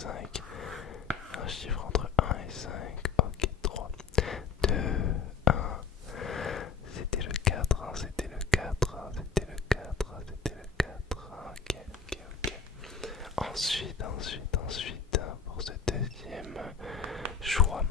5. Un chiffre entre 1 et 5. Ok, 3, 2, 1. C'était le 4, hein, c'était le 4, hein, c'était le 4, hein, c'était le 4. Ok, ok, ok. Ensuite, pour ce deuxième choix,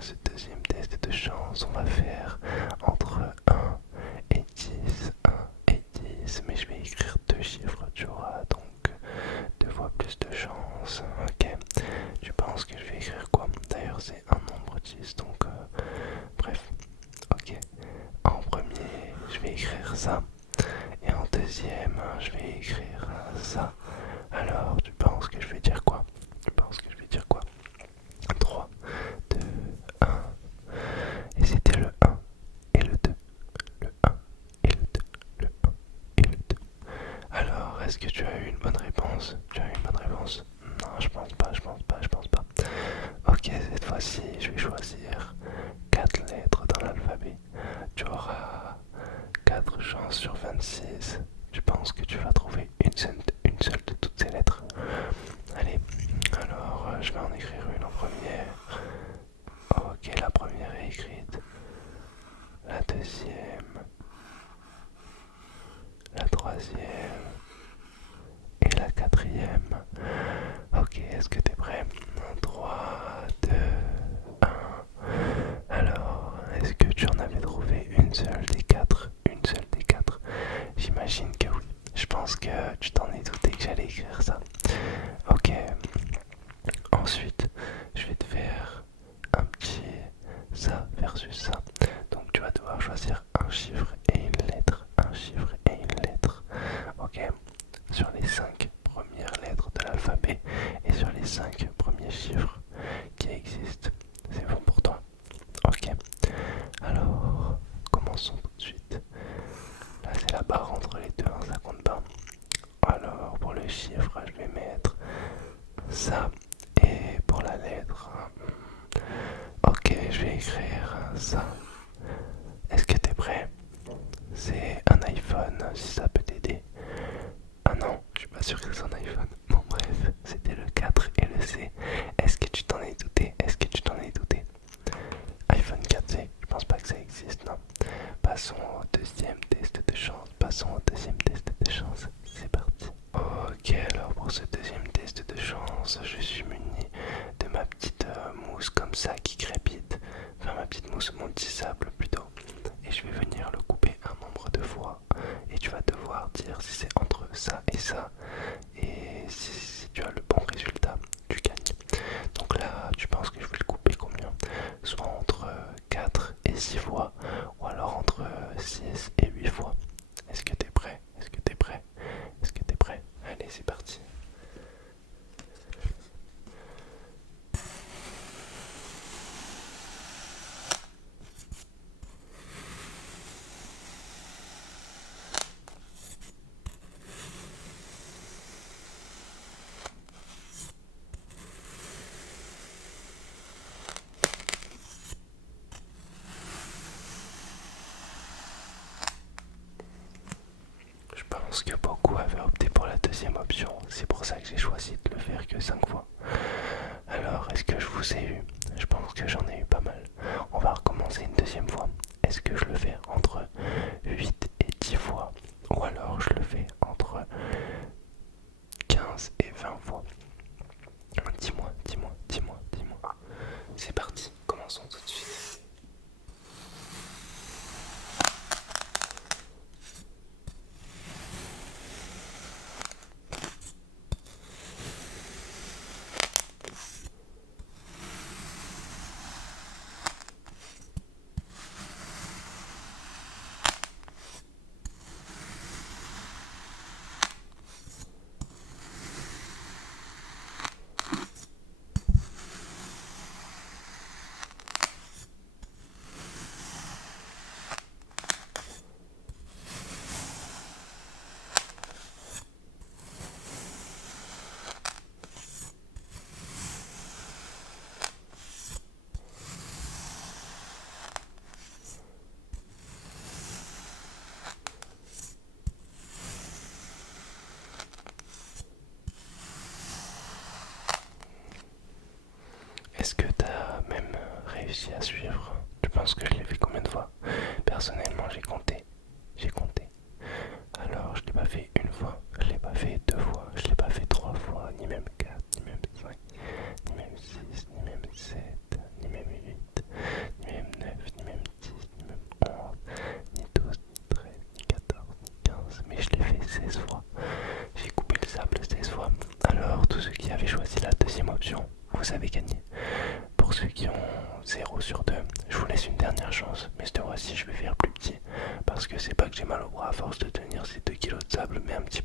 ce deuxième test de chance, on va faire entre 1 et 10, 1 et 10, mais je vais écrire deux chiffres, tu auras donc deux fois plus de chance. Ok, tu penses que je vais écrire quoi? D'ailleurs, c'est un nombre 10, donc bref, ok. En premier, je vais écrire ça, et en deuxième, je vais écrire ça. Alors, tu penses que je vais dire quoi? Tu penses que je vais dire quoi? 3, 2, 1. Et c'était le 1 et le 2. Le 1 et le 2. Le 1 et le 2. Alors, est-ce que tu as eu une bonne réponse? Tu as eu une bonne réponse? Non, je pense pas, je pense pas, je pense pas. Ok, cette fois-ci, je vais choisir 4 lettres dans l'alphabet. Tu auras 4 chances sur 26. Tu penses que tu vas trouver une seule de toutes ces lettres? Allez, alors je vais en écrire une en première. Ok, la première est écrite. La deuxième, la troisième et la quatrième. Ok, est-ce que t'es prêt? 3, 2, 1. Alors, est-ce que tu en avais trouvé une seule des quatre? Une seule des quatre? J'imagine que oui. Je pense que tu t'en es douté que j'allais écrire ça. Ok. Ensuite, je vais te faire un petit ça versus ça. Donc tu vas devoir choisir un chiffre et une lettre. Un chiffre et une lettre. Ok. Sur les 5 premières lettres de l'alphabet et sur les 5 premiers chiffres qui existent. C'est bon pour toi? Ok. Alors, commençons tout de suite. Là, c'est la barre entre les deux, hein, ça compte pas. Alors, pour le chiffre, je vais mettre ça. Et pour la lettre, ok, je vais écrire ça. Est-ce que t'es prêt? C'est un iPhone, si ça peut t'aider. Ah non, je suis pas sûr que c'est un iPhone. Bon bref, c'était le 4 et le C. Est-ce que tu t'en es douté? Est-ce que tu t'en es douté? iPhone 4C, je pense pas que ça existe, non. Passons au deuxième test de chance. Passons au deuxième test de chance. C'est parti. Ok, alors pour ce deuxième test de chance, je suis muni de ma petite mousse comme ça qui crépite. Enfin, ma petite mousse, mon petit sable plutôt. Et je vais venir le couper un nombre de fois. Et tu vas devoir dire si c'est entre ça et ça. Et si tu as le bon résultat, tu gagnes. Donc là, tu penses que je vais le couper combien? Soit entre 4 et 6 fois, ou alors entre 6 et 8 fois. Est-ce que t'es prêt? Est-ce que t'es prêt? Est-ce que t'es prêt? Allez, c'est parti. Je pense que beaucoup avaient opté pour la deuxième option. C'est pour ça que j'ai choisi de le faire que 5 fois. Alors, est-ce que je vous ai eu? Je pense que j'en ai eu pas mal. On va recommencer une deuxième fois. Est-ce que je le fais entre 8 et 10 fois? Ou alors je le fais entre 15 et 20 fois? Dis-moi, dis-moi, dis-moi, dis-moi. C'est parti, commençons tout de suite.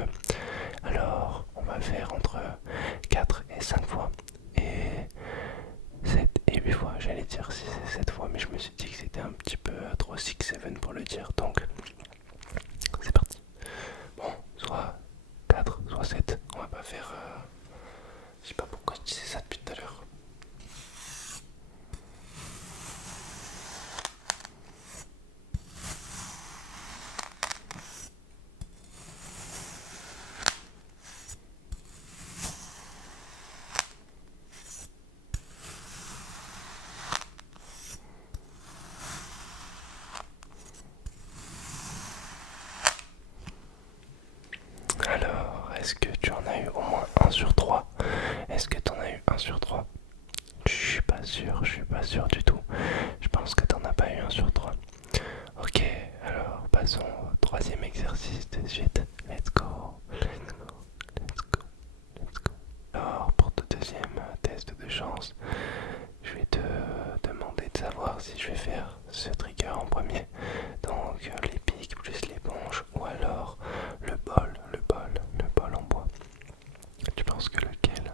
peu. Alors, on va faire entre 4 et 5 fois. Et 7 et 8 fois. J'allais dire 6 et 7 fois, mais je me suis dit que c'était un petit peu trop 6-7 pour le dire. Donc, c'est parti. Bon, soit 4, soit 7. On va pas faire... Je sais pas pourquoi je disais ça depuis tout à l'heure. Alors, est-ce que tu en as eu au moins 1 sur 3? Est-ce que tu en as eu 1 sur 3? Je suis pas sûr du tout. Je pense que t'en as pas eu 1 sur 3. Ok, alors passons au troisième exercice de suite. Let's go, let's go, let's go, let's go. Alors, pour ton deuxième test de chance, je vais te demander de savoir si je vais faire ce trigger en premier. Donc, les pics plus l'éponge, ou alors le bol en bois. Tu penses que lequel?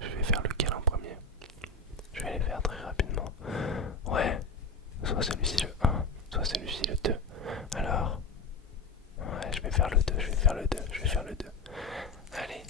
Je vais faire lequel en premier? Je vais les faire très rapidement. Ouais, soit celui-ci le 1, soit celui-ci le 2. Alors, ouais, je vais faire le 2, je vais faire le 2, je vais faire le 2. Allez.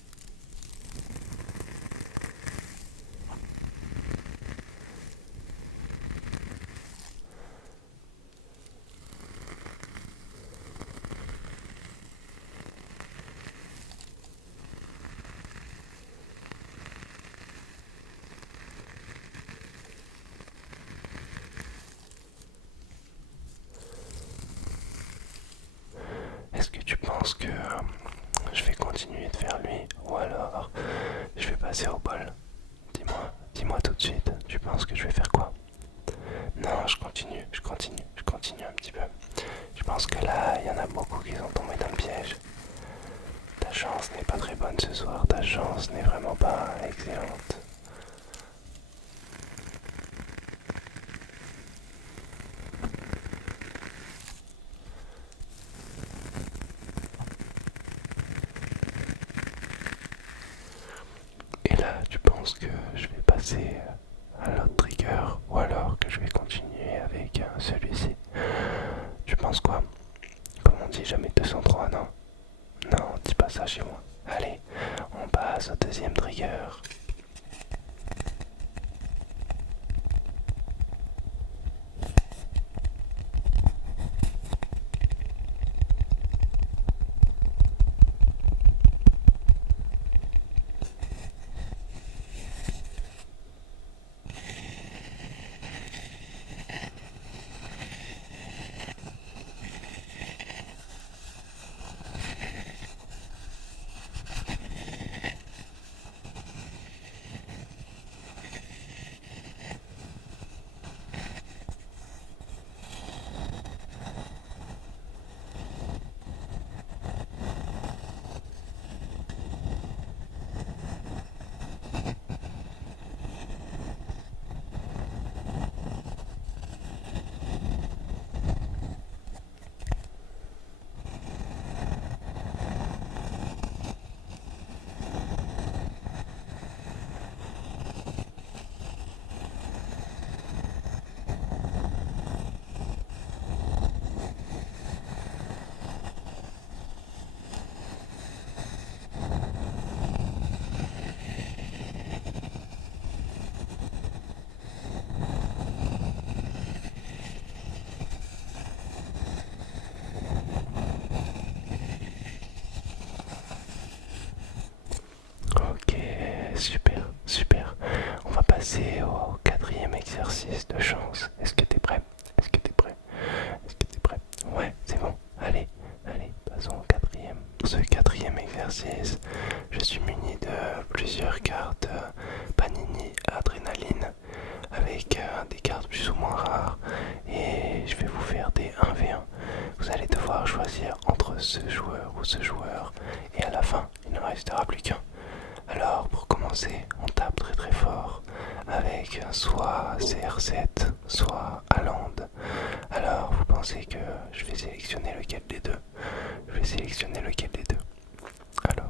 Est-ce que tu penses que je vais continuer de faire lui ou alors je vais passer au bol? Dis-moi tout de suite, tu penses que je vais faire quoi? Non, je continue un petit peu. Je pense que là, il y en a beaucoup qui sont tombés dans le piège. Ta chance n'est pas très bonne ce soir, ta chance n'est vraiment pas excellente. Et là, tu penses que je vais passer à l'autre trigger ou alors que je vais continuer avec celui-ci? Tu penses quoi? Comme on dit, jamais 203, non? Non, dis pas ça chez moi. Allez, on passe au deuxième trigger. Ok, super, super. On va passer au quatrième exercice de chance. Est-ce que t'es prêt? Est-ce que t'es prêt? Est-ce que t'es prêt? Ouais, c'est bon. Allez, allez, passons au quatrième. Pour ce quatrième exercice, je suis muni de plusieurs cartes Panini Adrénaline avec des cartes plus ou moins rares et je vais vous faire des 1v1. Vous allez devoir choisir entre ce joueur ou ce joueur et à la fin, il ne restera plus qu'un. Alors pour commencer, on tape très très fort avec soit CR7, soit Haaland. Alors vous pensez que je vais sélectionner lequel des deux? Je vais sélectionner lequel des deux?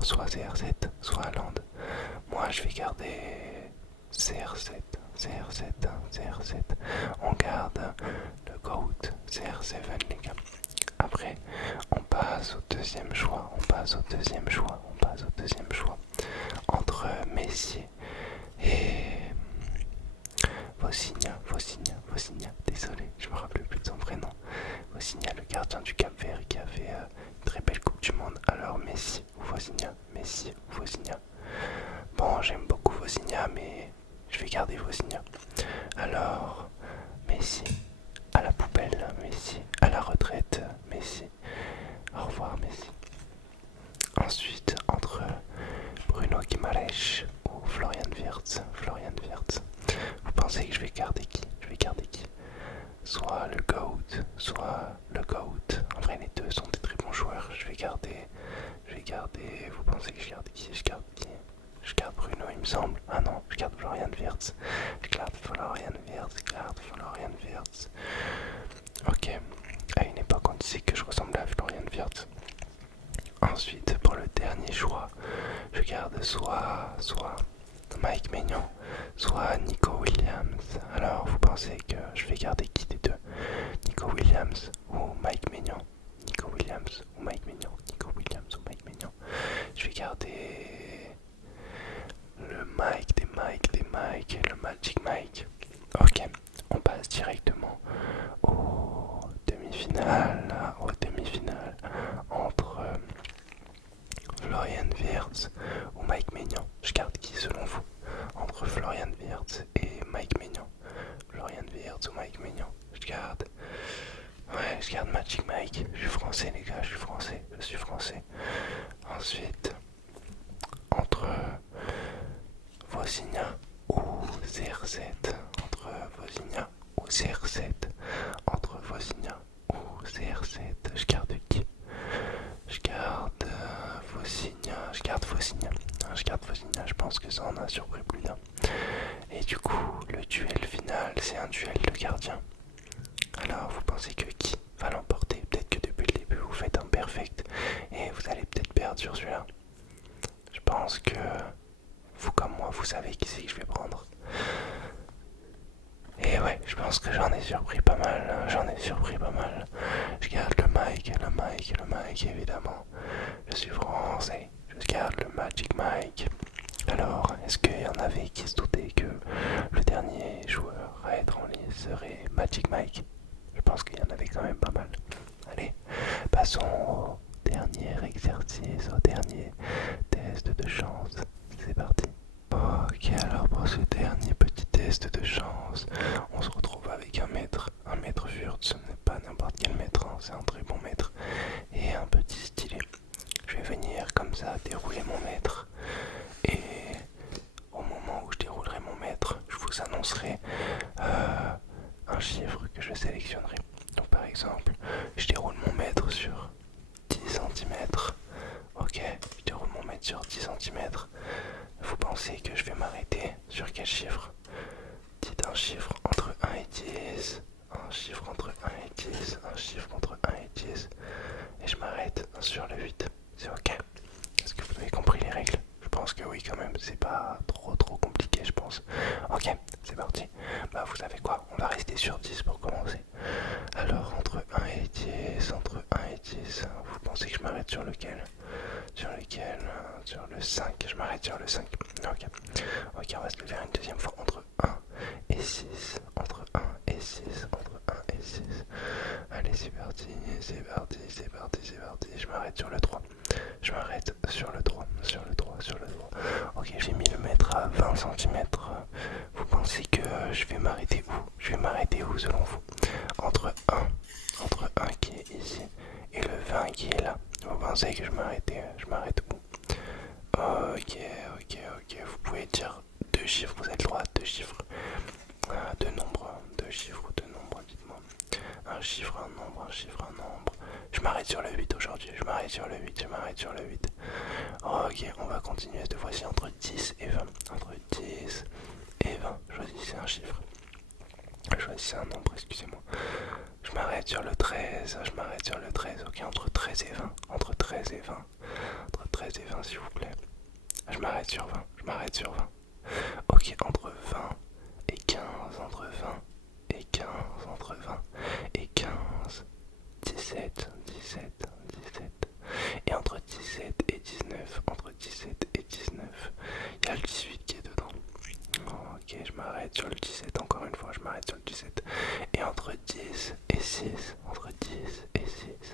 soit CR7, soit Land. Moi je vais garder CR7, CR7, CR7. On garde le GOAT, CR7 les gars. Après, on passe au deuxième choix, entre Messi et Vozinha, désolé, je me rappelle plus de son prénom. Vozinha, le gardien du Cap-Vert qui a fait une très belle Coupe du Monde. Alors Messi ou Vozinha. Bon, j'aime beaucoup Vozinha, mais je vais garder Vozinha. Alors, Messi, à la poubelle, Messi, à la retraite, Messi. Au revoir, Messi. Ensuite, entre Bruno Guimaraes ou Florian Wirtz. Vous pensez que je vais garder qui? Soit le GOAT, soit le GOAT. En vrai, les deux sont des très bons joueurs. Je vais garder. Vous pensez que je garde qui? Je garde Bruno, il me semble. Ah non, je garde Florian Wirtz. Ok. À une époque, on disait que je ressemblais à Florian Wirtz. Ensuite, pour le dernier choix, je garde soit Mike Maignan, soit Nico Williams. Alors, vous pensez que je vais garder qui des deux? Nico Williams ou Mike Maignan? Je vais garder le Mike des Mike, le Magic Mike. Ok, on passe directement aux demi-finales entre Florian Wirtz ou Mike Maignan. Je garde qui selon vous? Entre Florian Wirtz et Mike Maignan. Je garde Magic Mike. Je suis français les gars, je suis français. Ensuite, entre Vozinha ou CR7. Je garde qui? Je garde Vozinha. Je pense que ça en a surpris plus d'un. Et du coup, le duel final, c'est un duel de gardiens. Alors, vous pensez que qui va l'emporter? Peut-être que depuis le début, vous faites un perfect et vous allez peut-être perdre sur celui-là. Je pense que vous comme moi, vous savez qui c'est que je vais prendre. Et ouais, je pense que j'en ai surpris pas mal. Je garde le Mike, évidemment. Je suis français. Je garde le Magic Mike. Alors, est-ce qu'il y en avait qui se doutaient que le dernier joueur à être en lice serait Magic Mike? Je pense qu'il y en avait quand même pas mal. Allez, passons au dernier exercice, au dernier test de chance. C'est parti. Ok, alors pour ce dernier petit test de chance, on se retrouve avec un maître Wirtz. Ce n'est pas n'importe quel maître, hein, c'est un très bon maître et un petit stylet. Je vais venir comme ça dérouler mon maître et au moment où je déroulerai mon maître, je vous annoncerai un chiffre que je sélectionnerai. Donc par exemple, je déroule mon maître sur 10 cm. Ok, je déroule mon maître sur 10 cm. Vous pensez que je vais m'arrêter sur quel chiffre? Dites un chiffre entre 1 et 10. Un chiffre entre 1 et 10. Et je m'arrête sur le 8. C'est ok? Est-ce que vous avez compris les règles? Je pense que oui quand même. C'est pas trop compliqué je pense. Ok, c'est parti. Bah vous savez quoi? On va rester sur 10 pour commencer. Alors entre 1 et 10. Vous pensez que je m'arrête sur lequel? Sur le 5. Je m'arrête sur le 5. Ok, on va se le faire une deuxième fois. Entre 1 et 6. Allez, c'est parti. Je m'arrête sur le 3. Ok, j'ai mis le mètre à 20 cm. Vous pensez que je vais m'arrêter où? Selon vous? Entre 1 qui est ici et le 20 qui est là. Vous pensez que je m'arrête où? Ok. Vous pouvez dire deux chiffres, vous êtes le droit à deux chiffres. Deux nombres, dites-moi. Un chiffre, un nombre. Je m'arrête sur le 8 aujourd'hui. Ok, on va continuer cette fois-ci entre 10 et 20. Choisissez un chiffre. Choisissez un nombre, excusez-moi. Je m'arrête sur le 13. Ok, entre 13 et 20. 13 et 20 s'il vous plaît. Je m'arrête sur 20, je m'arrête sur 20. Ok, entre 20 et 15, entre 20 et 15, entre 20 et 15, 17, 17, 17. Et entre 17 et 19, entre 17 et 19, il y a le 18 qui est dedans. Ok, je m'arrête sur le 17, encore une fois, je m'arrête sur le 17. Et entre 10 et 6, entre 10 et 6,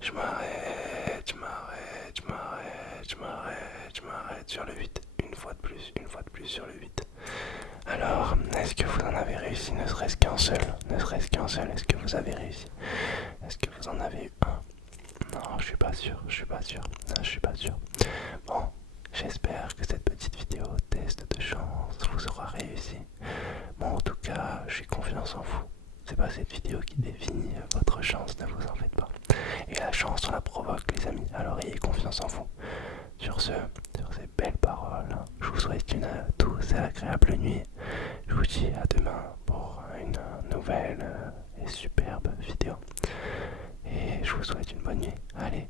je m'arrête, je m'arrête, je m'arrête, je m'arrête, je m'arrête sur le 8. Une fois de plus sur le 8. Alors, est-ce que vous en avez réussi, ne serait-ce qu'un seul? Ne serait-ce qu'un seul, est-ce que vous avez réussi? Est-ce que vous en avez eu un? Non, je suis pas sûr, je suis pas sûr, non, je suis pas sûr. Bon, j'espère que cette petite vidéo test de chance vous aura réussi. Bon, en tout cas, j'ai confiance en vous. C'est pas cette vidéo qui définit votre chance, ne vous en faites pas. Et la chance, on la provoque, les amis. Alors ayez confiance en vous. Sur ces belles paroles, je vous souhaite une douce et agréable nuit. Je vous dis à demain pour une nouvelle et superbe vidéo. Et je vous souhaite une bonne nuit. Allez,